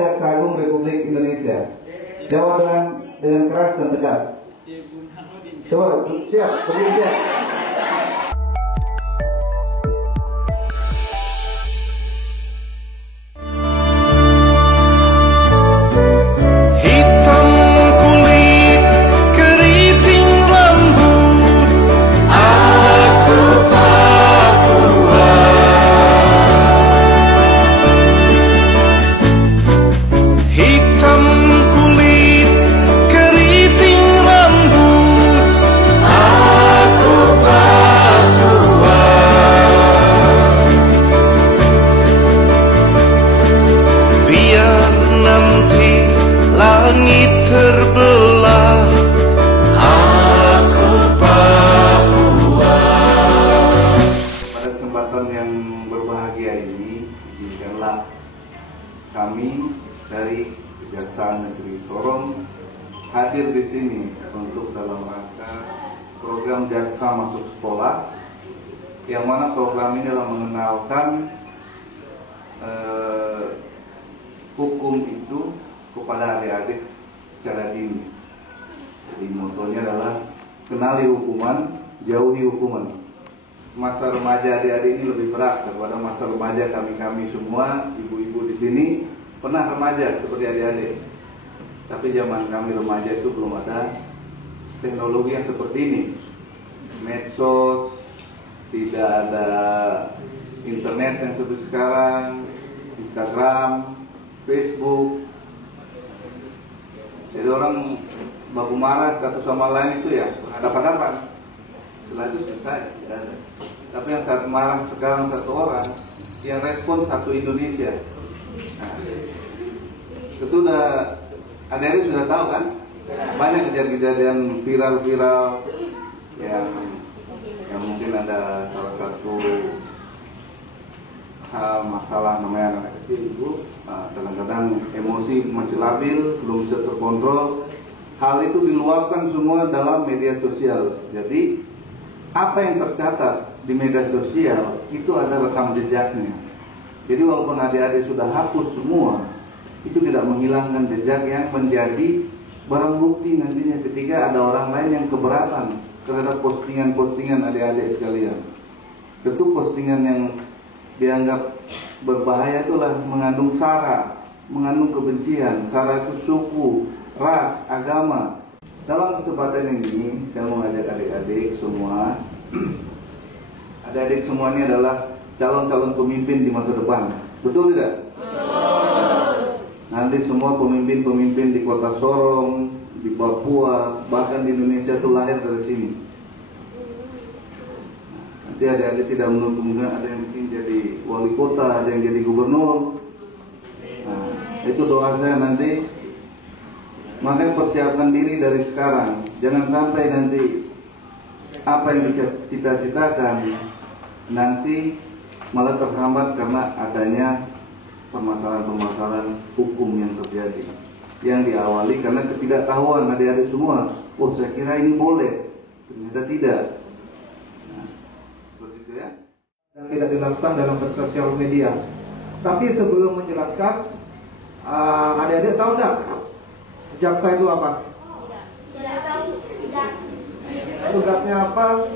Jaksa Agung Republik Indonesia? Jawab dengan keras dan tegas. Coba, siap, berdiri siap. Langit terbelah, aku Papua. Pada kesempatan yang berbahagia ini, izinkanlah kami dari Kejaksaan Negeri Sorong hadir di sini untuk dalam rangka program Jaksa Masuk Sekolah, yang mana program ini adalah mengenalkan hukum itu kepada adik-adik secara dini. Jadi motonya adalah kenali hukuman, jauhi hukuman. Masa remaja adik-adik ini lebih berat daripada masa remaja kami semua. Ibu-ibu di sini pernah remaja seperti adik-adik. Tapi zaman kami remaja itu belum ada teknologi yang seperti ini. Medsos, tidak ada internet yang seperti sekarang, Instagram, Facebook. Jadi orang baku marah satu sama lain itu ya berhadapan-hadapan. Setelah itu selesai, tidak ada. Tapi yang saat marah sekarang satu orang, yang respon satu Indonesia. Nah, itu adik-adik sudah tahu kan? Banyak kejadian-kejadian viral-viral yang mungkin ada salah satu hal masalah namanya anak kecil ibu, kadang-kadang emosi masih labil, belum bisa terkontrol. Hal itu diluapkan semua dalam media sosial. Jadi apa yang tercatat di media sosial itu ada rekam jejaknya. Jadi walaupun adik-adik sudah hapus semua, itu tidak menghilangkan jejak yang menjadi barang bukti nantinya ketika ada orang lain yang keberatan terhadap postingan-postingan adik-adik sekalian. Tentu postingan yang dianggap berbahaya itulah mengandung sara, mengandung kebencian. Sara itu suku, ras, agama. Dalam kesempatan ini saya mengajak adik-adik semua. Adik-adik semua ini adalah calon-calon pemimpin di masa depan. Betul tidak? Betul. Nanti semua pemimpin-pemimpin di kota Sorong, di Papua, bahkan di Indonesia itu lahir dari sini. Nanti adik-adik tidak menutup kemungkinan ada yang di sini jadi wali kota, ada yang jadi gubernur. Nah, itu doa saya nanti. Makanya persiapkan diri dari sekarang. Jangan sampai nanti apa yang dicita-citakan nanti malah terhambat karena adanya permasalahan-permasalahan hukum yang terjadi. Yang diawali karena ketidaktahuan adik-adik semua. Oh, saya kira ini boleh, ternyata tidak. Yang tidak dilakukan dalam bersosial media. Tapi sebelum menjelaskan, adik-adik tahu tidak jaksa itu apa? Tidak tahu. Tugasnya apa?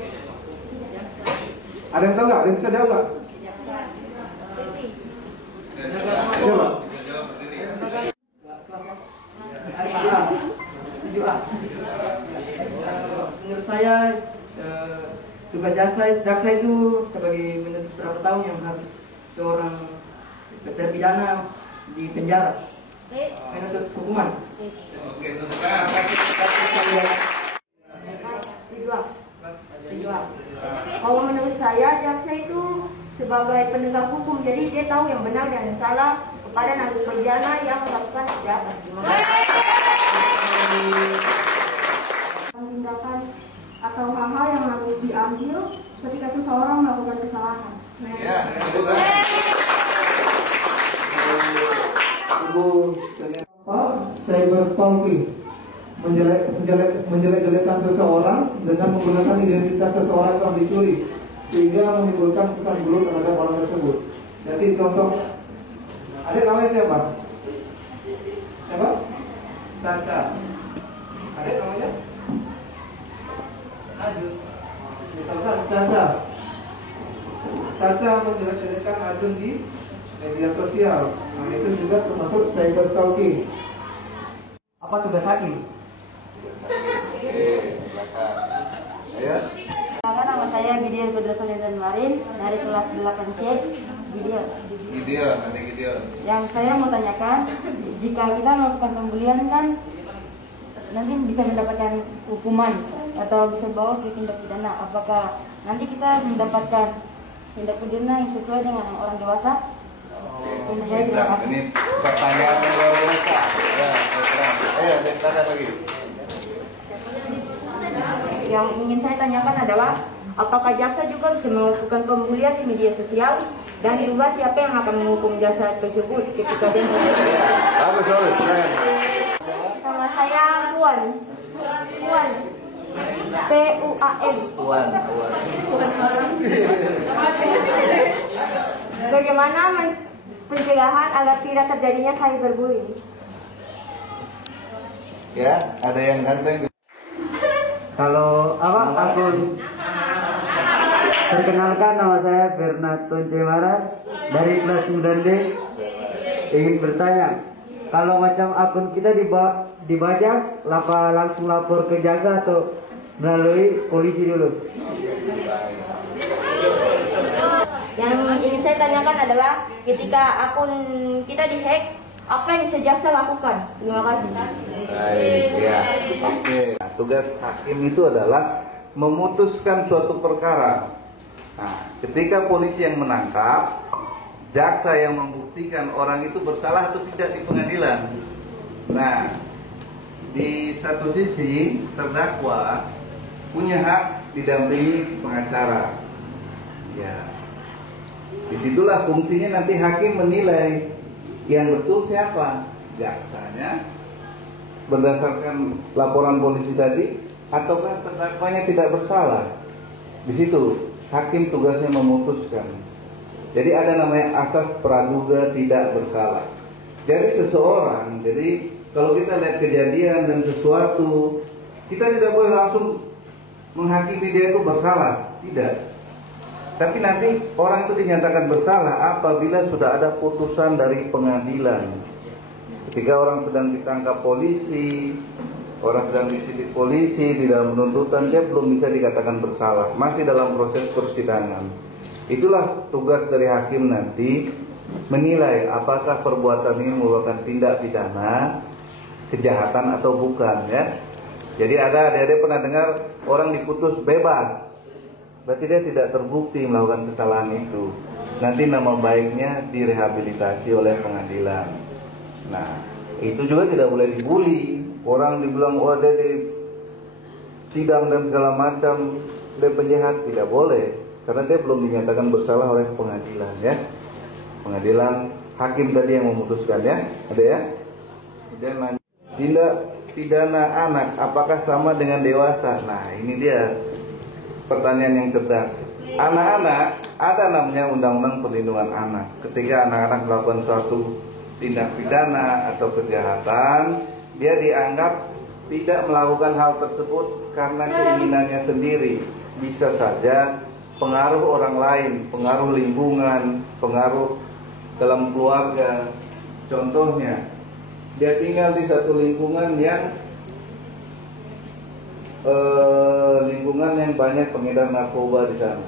Ada yang tahu nggak? Ada yang bisa jawab nggak? Coba. Menurut saya tugas jaksa itu sebagai menuntut berapa tahun yang harus seorang terpidana di penjara menuntut hukuman. Pejuang. Kalau menurut saya jaksa itu sebagai penegak hukum, jadi dia tahu yang benar dan yang salah kepada narapidana yang melakukan kejahatan. Tindakan atau hal-hal yang harus diambil ketika seseorang melakukan kesalahan. Cyberstalking, menjelek-jelekan seseorang dengan menggunakan identitas seseorang yang dicuri sehingga menimbulkan kesan buruk terhadap orang tersebut. Jadi contoh, adik namanya siapa? Caca. Ada namanya? Ajun. Misalkan Caca. Caca menjelek-jelekan Ajun di media sosial. Nah, itu juga termasuk cyber stalking. Apa tugas hakim? Ya. Perkenalkan, nama saya Gideon Kudrasolidin Marin dari kelas 8C. Gideon. Yang saya mau tanyakan, jika kita melakukan pembelian kan nanti bisa mendapatkan hukuman atau bisa bawa ke tindak pidana. Apakah nanti kita mendapatkan tindak pidana yang sesuai dengan orang dewasa? Terima kasih. Ini pertanyaan yang luar biasa. Ya, ayo, tanya lagi. Yang ingin saya tanyakan adalah, apakah jaksa juga bisa melakukan pembulian di media sosial, dan juga siapa yang akan menghukum jasa tersebut ketika dia Sorry. Nama saya Puan. P-U-A-N. Puan. Bagaimana pencegahan agar tidak terjadinya cyberbullying? Ya, ada yang ganteng. Kalau akun perkenalkan, nama saya Bernard Cemarat dari kelas 9D. Ingin bertanya, kalau macam akun kita dibajak, langsung lapor ke jaksa atau melalui polisi dulu? Yang ingin saya tanyakan adalah, ketika akun kita dihack, apa yang bisa jaksa lakukan? Terima kasih. Baik, ya. Oke. Nah, tugas hakim itu adalah memutuskan suatu perkara. Nah, ketika polisi yang menangkap, jaksa yang membuktikan orang itu bersalah atau tidak di pengadilan. Nah, di satu sisi terdakwa punya hak didampingi pengacara. Ya. Disitulah fungsinya nanti hakim menilai yang betul siapa, jaksanya berdasarkan laporan polisi tadi, ataukah terdakwanya tidak bersalah. Di situ hakim tugasnya memutuskan. Jadi ada namanya asas praduga tidak bersalah. Jadi seseorang, kalau kita lihat kejadian dan sesuatu, kita tidak boleh langsung menghakimi dia itu bersalah, tidak. Tapi nanti orang itu dinyatakan bersalah apabila sudah ada putusan dari pengadilan. Ketika orang sedang ditangkap polisi, orang sedang disidik polisi di dalam penuntutan, dia belum bisa dikatakan bersalah, masih dalam proses persidangan. Itulah tugas dari hakim nanti menilai apakah perbuatan ini merupakan tindak pidana, kejahatan atau bukan, ya. Jadi ada adik-adik pernah dengar orang diputus bebas, berarti dia tidak terbukti melakukan kesalahan itu. Nanti nama baiknya direhabilitasi oleh pengadilan. Nah, itu juga tidak boleh dibully. Orang dibilang wah dia di sidang dan segala macam, dia penjahat, tidak boleh, karena dia belum dinyatakan bersalah oleh pengadilan, ya. Pengadilan hakim tadi yang memutuskan, ya. Ada, ya. Kemudian lanjut. Tindak pidana anak apakah sama dengan dewasa? Nah, ini dia pertanyaan yang cerdas. Anak-anak, ada namanya Undang-Undang Perlindungan Anak. Ketika anak-anak melakukan suatu tindak pidana atau kejahatan, dia dianggap tidak melakukan hal tersebut karena keinginannya sendiri. Bisa saja pengaruh orang lain, pengaruh lingkungan, pengaruh dalam keluarga. Contohnya, dia tinggal di satu lingkungan yang banyak pengedar narkoba di sana.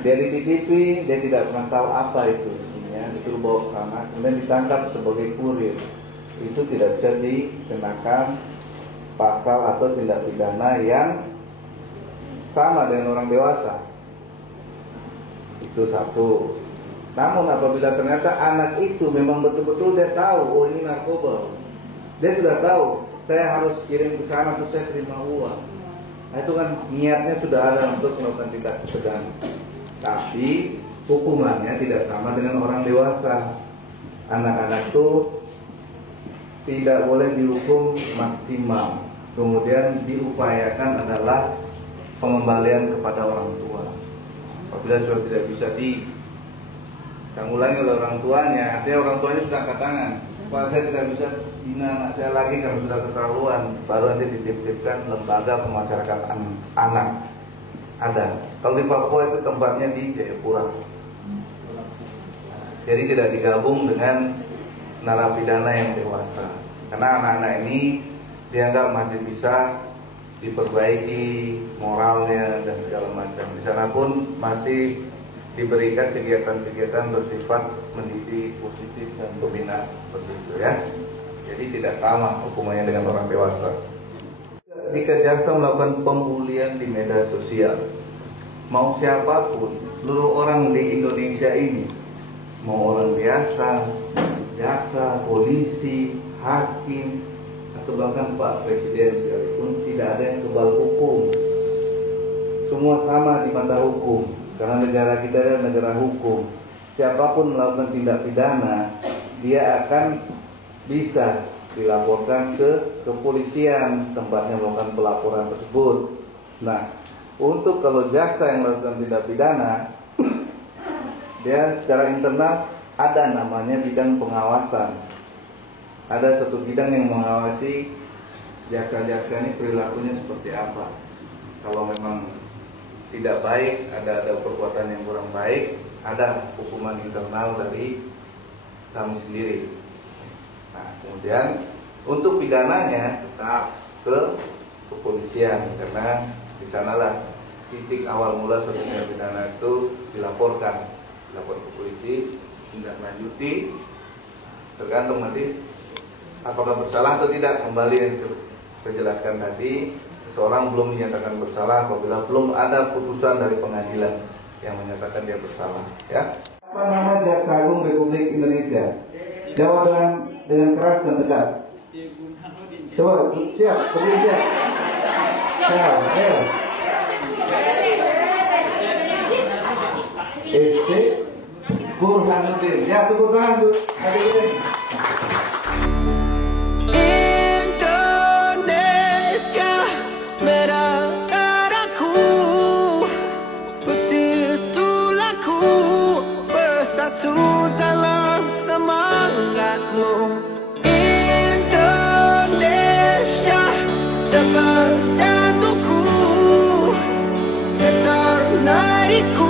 Dia dititipi, dia tidak pernah tahu apa itu isinya, disuruh bawa ke sana, kemudian ditangkap sebagai kurir. Itu tidak bisa dikenakan pasal atau tindak pidana yang sama dengan orang dewasa. Itu satu. Namun apabila ternyata anak itu memang betul-betul dia tahu, oh ini narkoba, dia sudah tahu, saya harus kirim ke sana terus saya terima uang. Nah, itu kan niatnya sudah ada untuk melakukan tindak pidana. Tapi hukumannya tidak sama dengan orang dewasa. Anak-anak itu tidak boleh dihukum maksimal. Kemudian diupayakan adalah pengembalian kepada orang tua. Apabila sudah tidak bisa ditanggulangi oleh orang tuanya, artinya orang tuanya sudah angkat tangan. Pak, saya tidak bisa bina anak saya lagi karena sudah keterlaluan. Baru nanti dititipkan lembaga pemasyarakatan anak. Ada. Kalau di Papua itu tempatnya di Jayapura. Jadi tidak digabung dengan narapidana yang dewasa. Karena anak-anak ini dianggap masih bisa diperbaiki moralnya dan segala macam. Di sana pun masih diberikan kegiatan-kegiatan bersifat mendidik, positif dan pembinaan seperti itu ya. Jadi tidak sama hukumannya dengan orang dewasa. Jika jaksa melakukan pembulian di media sosial, mau siapapun, seluruh orang di Indonesia ini, mau orang biasa, jaksa, polisi, hakim, atau bahkan Pak Presiden sekalipun, tidak ada yang kebal hukum. Semua sama di mata hukum, karena negara kita adalah negara hukum. Siapapun melakukan tindak pidana, dia akan bisa dilaporkan ke kepolisian tempatnya melakukan pelaporan tersebut. Nah, untuk kalau jaksa yang melakukan tindak pidana, dia secara internal ada namanya bidang pengawasan. Ada satu bidang yang mengawasi jaksa-jaksa ini perilakunya seperti apa. Kalau memang tidak baik, ada perbuatan yang kurang baik, ada hukuman internal dari kami sendiri. Nah, kemudian untuk pidananya tetap ke kepolisian, karena di sanalah titik awal mula suatu tindak pidana itu dilapor ke polisi, tindak lanjuti, tergantung nanti apakah bersalah atau tidak. Kembali yang saya jelaskan tadi, seseorang belum dinyatakan bersalah apabila belum ada putusan dari pengadilan yang menyatakan dia bersalah. Ya. Apa nama Jaksa Agung Republik Indonesia? Jawab dengan keras dan tegas. Coba, siap, berdiri siap. Siap. SD Burhanuddin. Ya, tepuk tangan tuh. Hadirin. Indonesia merah darahku, putih tulangku, bersatu dalam semangatmu. Indonesia depan jantungku, getar nadiku.